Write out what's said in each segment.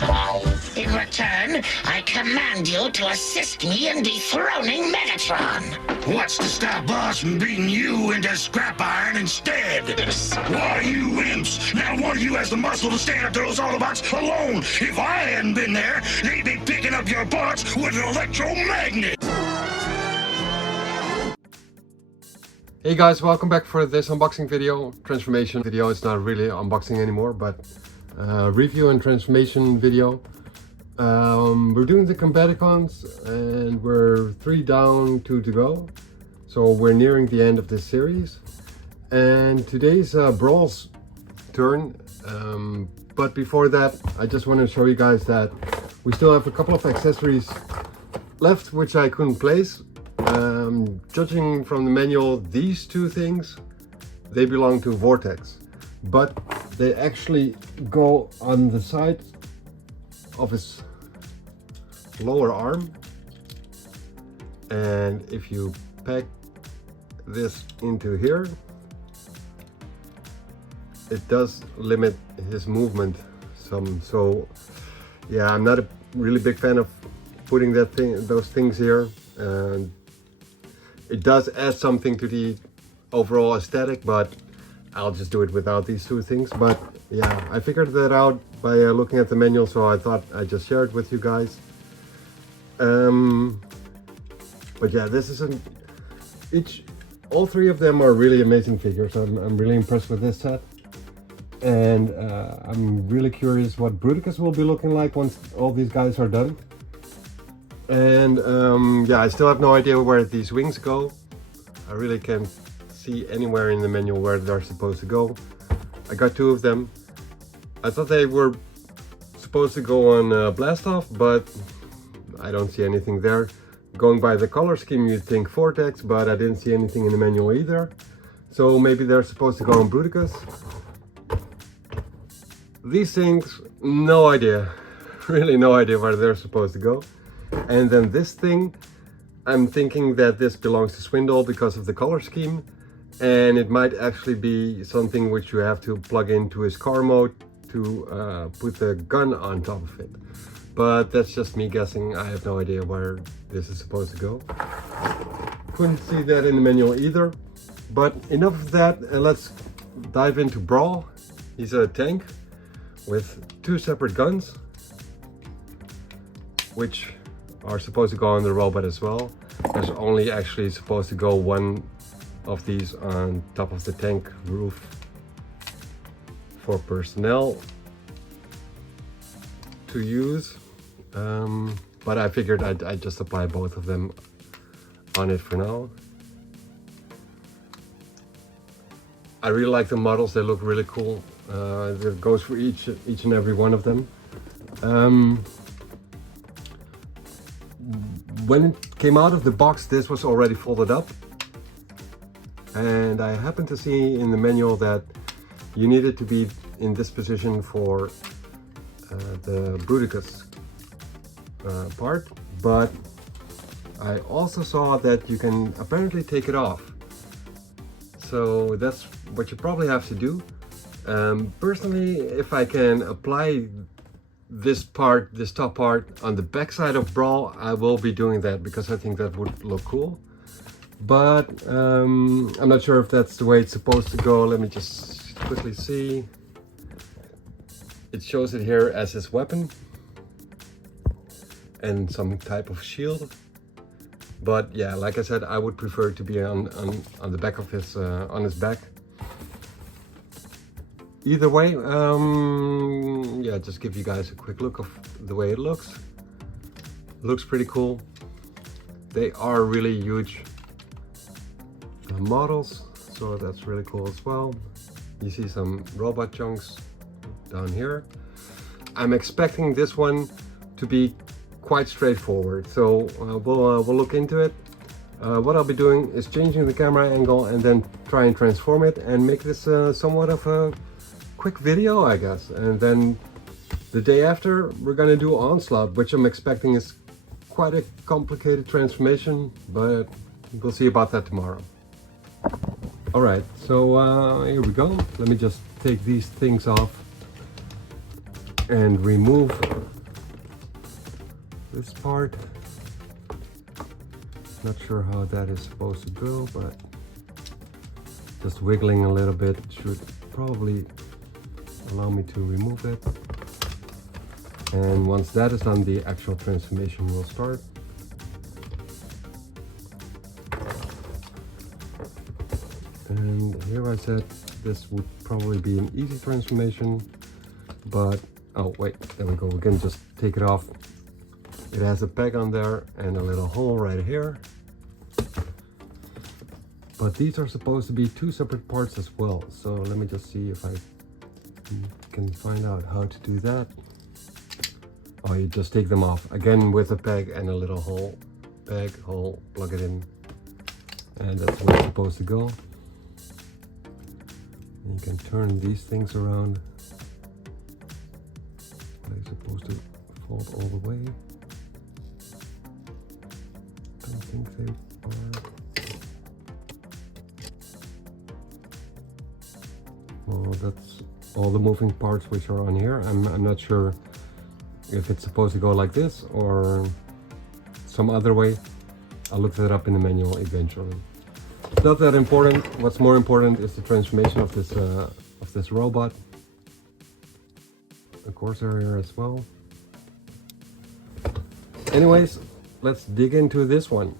In return, I command you to assist me in dethroning Megatron. What's to stop us from beating you into scrap iron instead? Why, you imps? Now one of you has the muscle to stand up to those Autobots alone. If I hadn't been there, they'd be picking up your parts with an electromagnet. Hey guys, welcome back for this unboxing video, transformation video. It's not really unboxing anymore, but review and transformation video. We're doing the COMBATICONs and we're 3 down, 2 to go. So we're nearing the end of this series. And today's BRAWL's turn. But before that, I just want to show you guys that we still have a couple of accessories left which I couldn't place. Judging from the manual, these 2 things, they belong to Vortex, but they actually go on the side of his lower arm, and if you pack this into here, it does limit his movement some. So yeah, I'm not a really big fan of putting those things here, and it does add something to the overall aesthetic, but I'll just do it without these 2 things. But yeah, I figured that out by looking at the manual, so I thought I'd just share it with you guys. But yeah, this is all 3 of them are really amazing figures. I'm really impressed with this set, and I'm really curious what Bruticus will be looking like once all these guys are done. And yeah, I still have no idea where these wings go. I really can't see anywhere in the manual where they're supposed to go. I got 2 of them. I thought they were supposed to go on blast off, but I don't see anything there. Going by the color scheme, you'd think Vortex, but I didn't see anything in the manual either. So maybe they're supposed to go on Bruticus. These things, no idea. Really no idea where they're supposed to go. And then this thing, I'm thinking that this belongs to Swindle because of the color scheme, and it might actually be something which you have to plug into his car mode to put the gun on top of it. But that's just me guessing. I have no idea where this is supposed to go. Couldn't see that in the manual either. But enough of that, and let's dive into BRAWL. He's a tank with 2 separate guns, which are supposed to go on the robot as well. There's only actually supposed to go 1 of these on top of the tank roof for personnel to use. But I figured I'd just apply both of them on it for now. I really like the models, they look really cool. That goes for each and every one of them. When it came out of the box, this was already folded up, and I happened to see in the manual that you needed to be in this position for the Bruticus part, but I also saw that you can apparently take it off. So that's what you probably have to do. Personally, if I can apply this top part on the back side of BRAWL, I will be doing that because I think that would look cool. But I'm not sure if that's the way it's supposed to go. Let me just quickly see. It shows it here as his weapon and some type of shield. But yeah, like I said, I would prefer it to be on the back of his on his back. Either way, yeah, just give you guys a quick look of the way it looks. Looks pretty cool. They are really huge models, so that's really cool as well. You see some robot chunks down here. I'm expecting this one to be quite straightforward, so we'll look into it. What I'll be doing is changing the camera angle and then try and transform it and make this somewhat of a quick video, I guess. And then the day after, we're gonna do Onslaught, which I'm expecting is quite a complicated transformation, but we'll see about that tomorrow. All right, so here we go. Let me just take these things off. and remove this part. Not sure how that is supposed to go, but just wiggling a little bit should probably allow me to remove it. And once that is done, the actual transformation will start. And here I said this would probably be an easy transformation, but oh wait, there we go, we can just take it off. It has a peg on there and a little hole right here. But these are supposed to be two separate parts as well. So let me just see if I can find out how to do that. Oh, you just take them off. Again with a peg and a little hole. Peg, hole, plug it in. And that's where it's supposed to go. And you can turn these things around. They're supposed to fold all the way. Don't think they are. Well, that's all the moving parts which are on here. I'm not sure if it's supposed to go like this or some other way. I'll look that up in the manual eventually. It's not that important. What's more important is the transformation of this robot. The Corsair here as well. Anyways, let's dig into this one.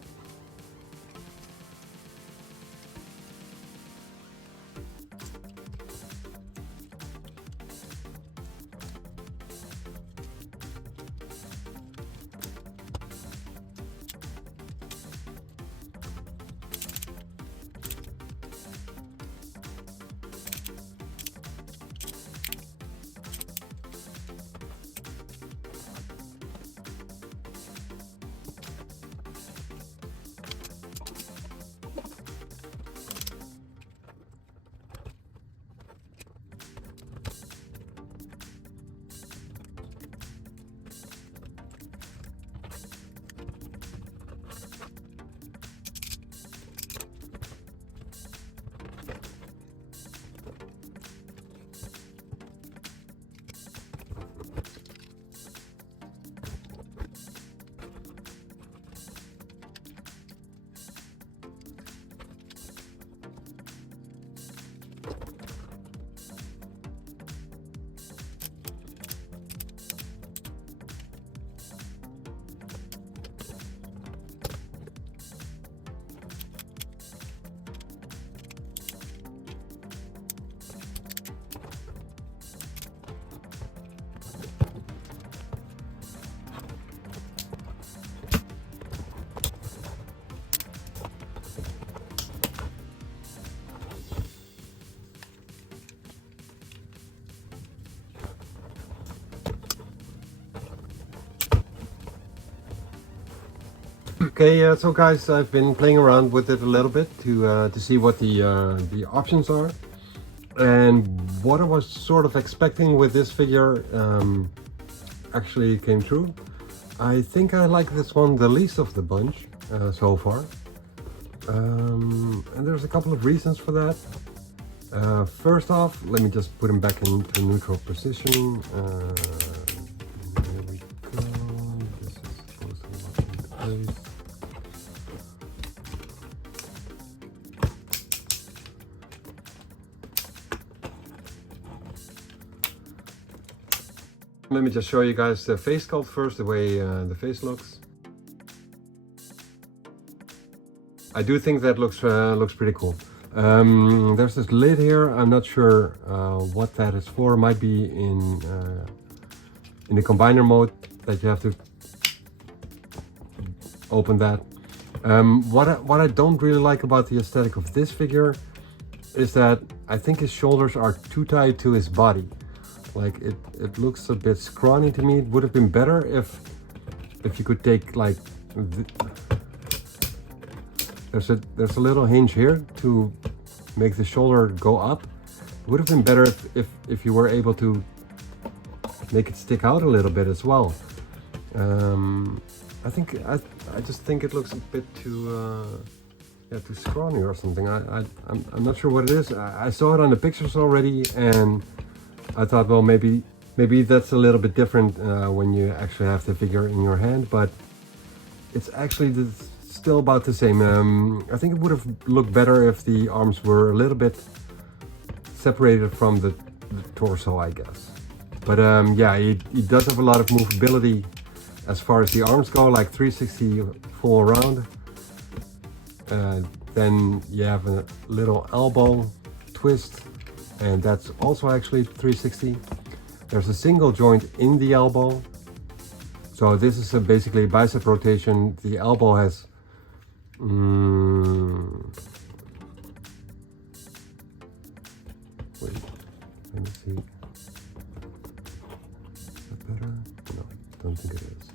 Okay, so guys, I've been playing around with it a little bit to see what the options are, and what I was sort of expecting with this figure actually came true. I think I like this one the least of the bunch so far, and there's a couple of reasons for that. First off, let me just put him back into neutral position. There we go. This is supposed to lock into place. Let me just show you guys the face sculpt first, the way the face looks. I do think that looks pretty cool. There's this lid here. I'm not sure what that is for. It might be in the combiner mode that you have to open that. What I don't really like about the aesthetic of this figure is that I think his shoulders are too tight to his body. Like it looks a bit scrawny to me. It would have been better if you could take like there's a little hinge here to make the shoulder go up. It would have been better if you were able to make it stick out a little bit as well. I just think it looks a bit too too scrawny or something. I'm not sure what it is. I saw it on the pictures already, and I thought, well, maybe Maybe that's a little bit different when you actually have the figure in your hand, but it's actually still about the same. I think it would have looked better if the arms were a little bit separated from the torso, I guess. But yeah, he does have a lot of movability as far as the arms go, like 360 full around. Then you have a little elbow twist, and that's also actually 360. There's a single joint in the elbow. So this is basically a bicep rotation. The elbow has wait, let me see. Is that better? No, don't think it is.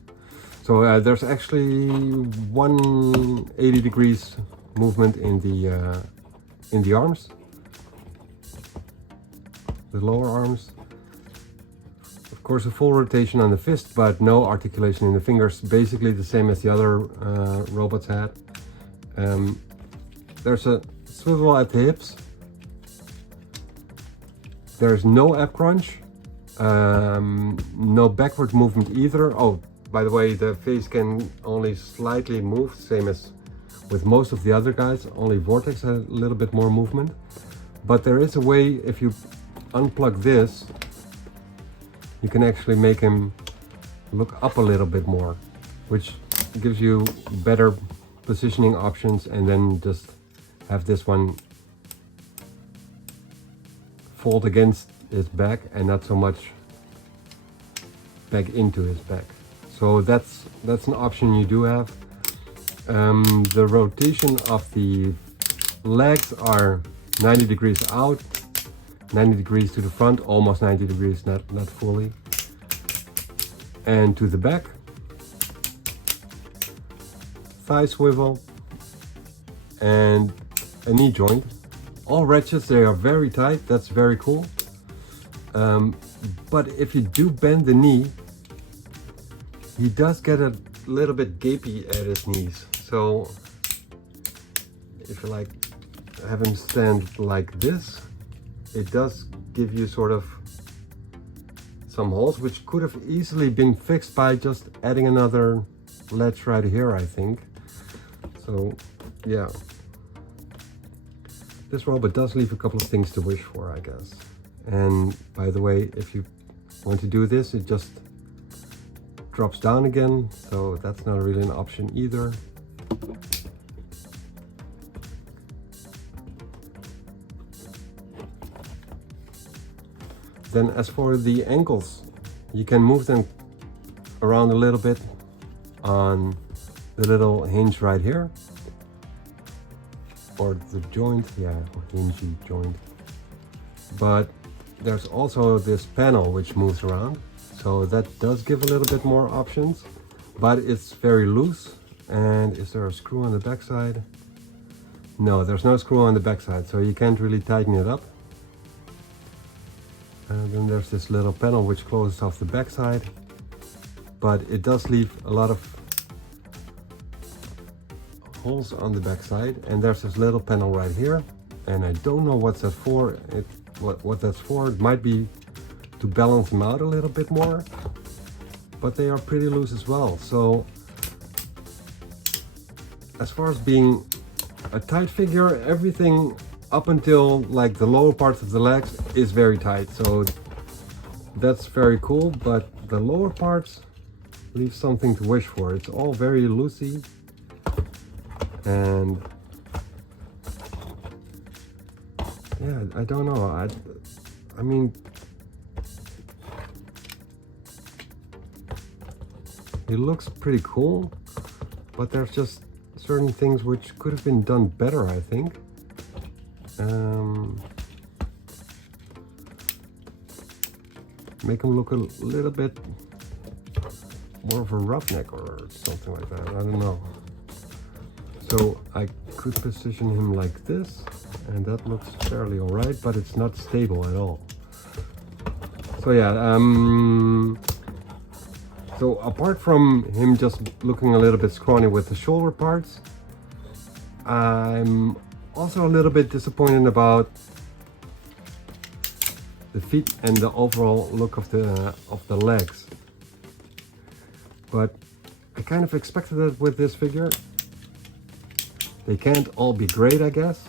So there's actually 180 degrees movement in the arms, the lower arms. Of course, a full rotation on the fist, but no articulation in the fingers. Basically the same as the other robots had. There's a swivel at the hips. There's no ab crunch, no backward movement either. Oh, by the way, the face can only slightly move, same as with most of the other guys. Only Vortex has a little bit more movement. But there is a way, if you unplug this, you can actually make him look up a little bit more, which gives you better positioning options, and then just have this one fold against his back and not so much back into his back. So that's an option you do have. The rotation of the legs are 90 degrees out, 90 degrees to the front, almost 90 degrees, not fully, and to the back. Thigh swivel and a knee joint. All ratchets, they are very tight, that's very cool. But if you do bend the knee, he does get a little bit gapey at his knees. So if you like have him stand like this, it does give you sort of some holes, which could have easily been fixed by just adding another ledge right here, I think. So yeah, this robot does leave a couple of things to wish for, I guess. And by the way, if you want to do this, it just drops down again, so that's not really an option either. Then as for the ankles, you can move them around a little bit on the little hinge right here, or the joint, yeah, or hingy joint. But there's also this panel which moves around, so that does give a little bit more options, but it's very loose. And is there a screw on the back side? No, there's no screw on the back side, so you can't really tighten it up. And then there's this little panel which closes off the back side, but it does leave a lot of holes on the back side. And there's this little panel right here, and I don't know what's that for. What that's for. It might be to balance them out a little bit more, but they are pretty loose as well. So as far as being a tight figure, everything up until like the lower parts of the legs is very tight, so that's very cool, but the lower parts leave something to wish for. It's all very loosey, and yeah, I don't know. I mean, it looks pretty cool, but there's just certain things which could have been done better, I think. Make him look a little bit more of a roughneck or something like that. I don't know. So I could position him like this, and that looks fairly alright, but it's not stable at all. So yeah, so apart from him just looking a little bit scrawny with the shoulder parts, I'm also a little bit disappointed about the feet and the overall look of the legs. But I kind of expected it with this figure. They can't all be great, I guess.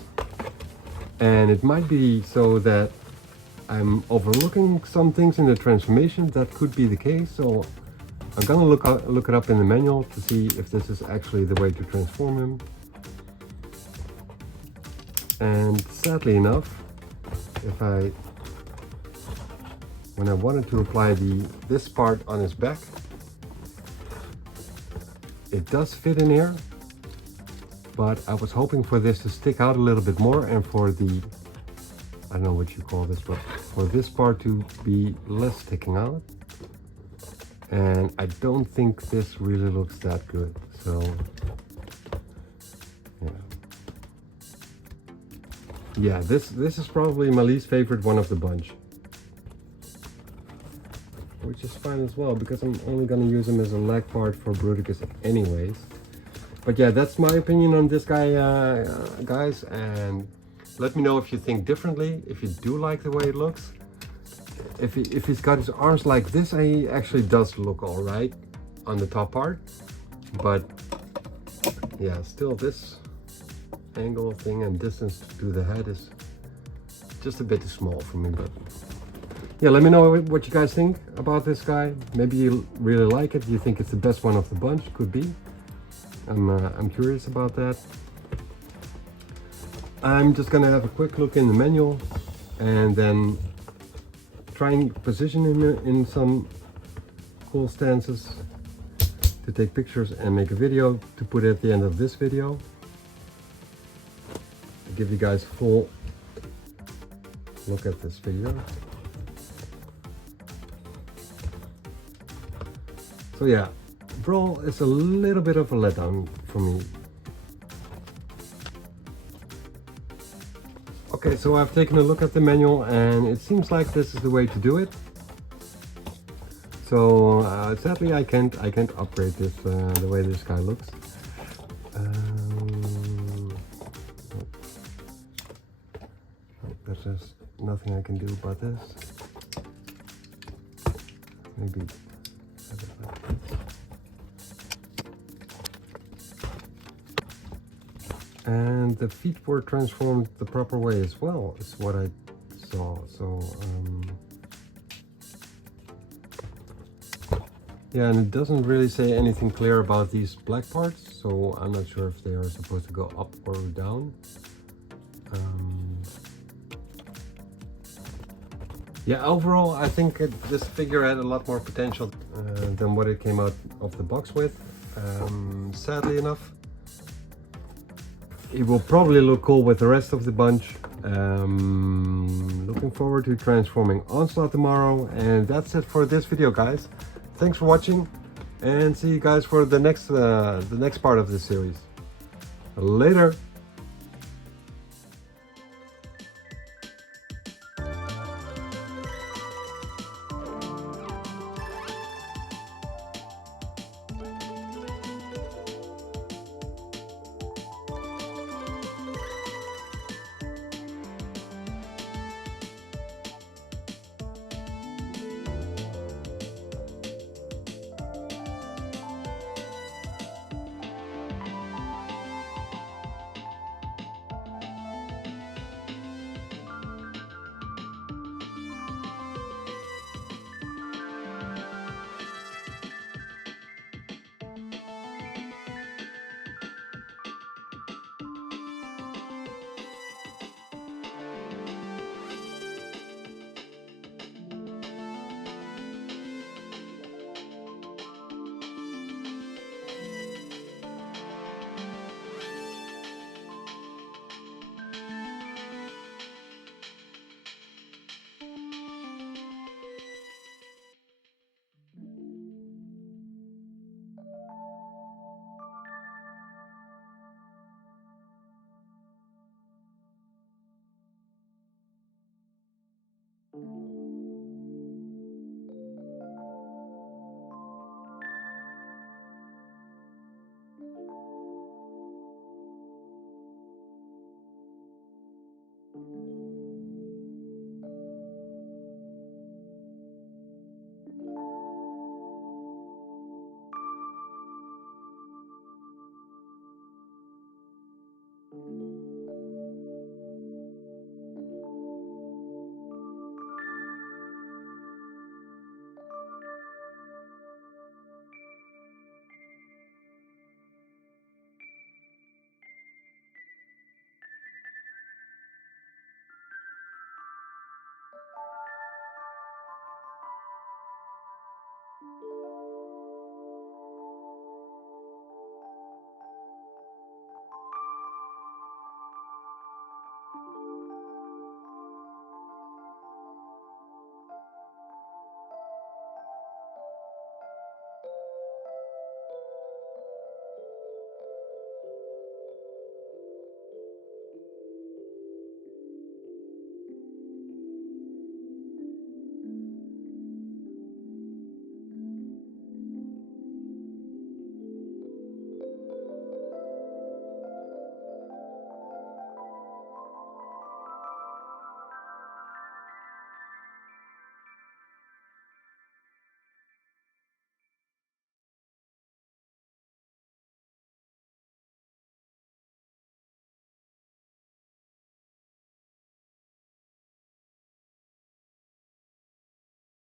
And it might be so that I'm overlooking some things in the transformation. That could be the case. So I'm gonna look it up in the manual to see if this is actually the way to transform him. And sadly enough, when I wanted to apply this part on his back, it does fit in here, but I was hoping for this to stick out a little bit more and for the, I don't know what you call this, but for this part to be less sticking out. And I don't think this really looks that good. So yeah, this is probably my least favorite one of the bunch, which is fine as well because I'm only gonna use him as a leg part for Bruticus anyways. But yeah, that's my opinion on this guy, guys, and let me know if you think differently, if you do like the way it looks. If he's got his arms like this, he actually does look all right on the top part. But yeah, still this angle thing and distance to the head is just a bit too small for me. But yeah, let me know what you guys think about this guy. Maybe you really like it. You think it's the best one of the bunch? Could be. I'm curious about that. I'm just gonna have a quick look in the manual and then try and position him in some cool stances to take pictures and make a video to put at the end of this video. To give you guys a full look at this figure. So yeah, BRAWL is a little bit of a letdown for me. Okay, so I've taken a look at the manual and it seems like this is the way to do it. So sadly I can't upgrade this the way this guy looks. There's just nothing I can do about this. Maybe set it like this. And the feet were transformed the proper way as well, is what I saw. So yeah, and it doesn't really say anything clear about these black parts, so I'm not sure if they are supposed to go up or down. Yeah, overall I think this figure had a lot more potential than what it came out of the box with. Sadly enough, it will probably look cool with the rest of the bunch. Looking forward to transforming Onslaught tomorrow, and that's it for this video, guys. Thanks for watching, and see you guys for the next part of this series. Later.